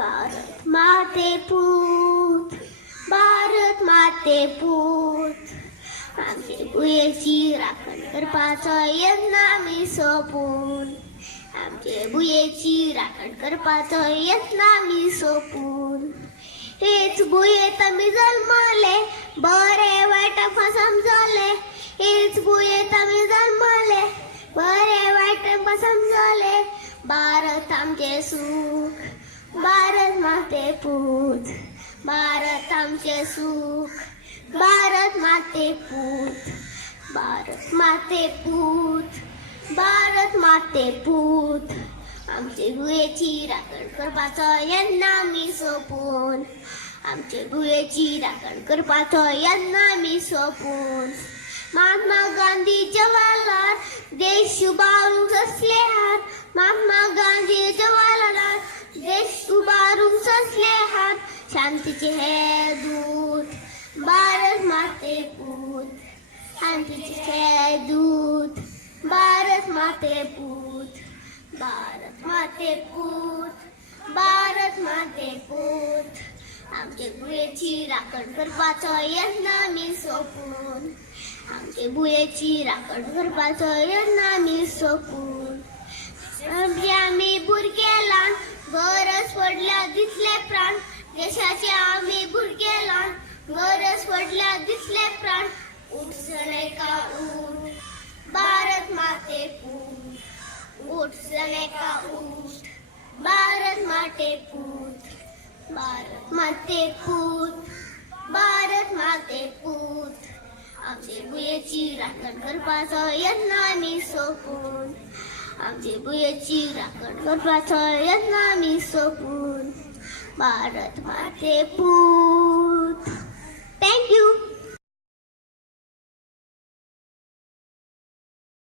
भारत माते पूत, भारत माते पूत, आमचे भुयेची राखण करपाचो यत्न आमी सोपून, आमचे भुयेची राखण करपाचो यत्न आमी सोपून. हेच भुयेंत आमी जल्मले, बरे वायटाक समजले. हेच भुयेंत आमी जल्मले, बरे वायटाक समजले. भारत आमचे सुख, भारत माते पूत, भारत आमचे सुख, भारत माते पूत, भारत माते पूत, भारत माते पूत, आमचे भुयेची राखण करपाचो यत्न आमी सोपून, आमचे भुयेची राखण करपाचो यत्न आमी सोपून. महात्मा गांधी जवाहरलाल देश उबारूंक सोंसले हात, महात्मा गांधी जवाहरलाल देश उबारूंक सोंसले हात. शांतीचे हे दूत, भारत माते पूत, शांतीचे हे दूत, भारत माते पूत, भारत माते पूत, भारत माते पूत, आमचे भुयेची राखण करपाचो यत्न आमी सोपून, आमचे भुयेची राखण करपाचो यत्न आमी सोपून. आमी भुरगे ल्हान, गरज पडल्यार दितले प्राण, देशाचे आमी भुरगे ल्हान, गरज पडल्यार दितले प्राण. उठ सैनिका उठ, भारत माते पूत, उठ सैनिका उठ, भारत माते पूत, भारत माते पूत, भारत माते पूत, आमचे भुयेची राखण करपाचो यत्न आमी सोपून, आमचे भुयेची राखण करपाचो यत्न आमी सोपून. भारत माते पूत.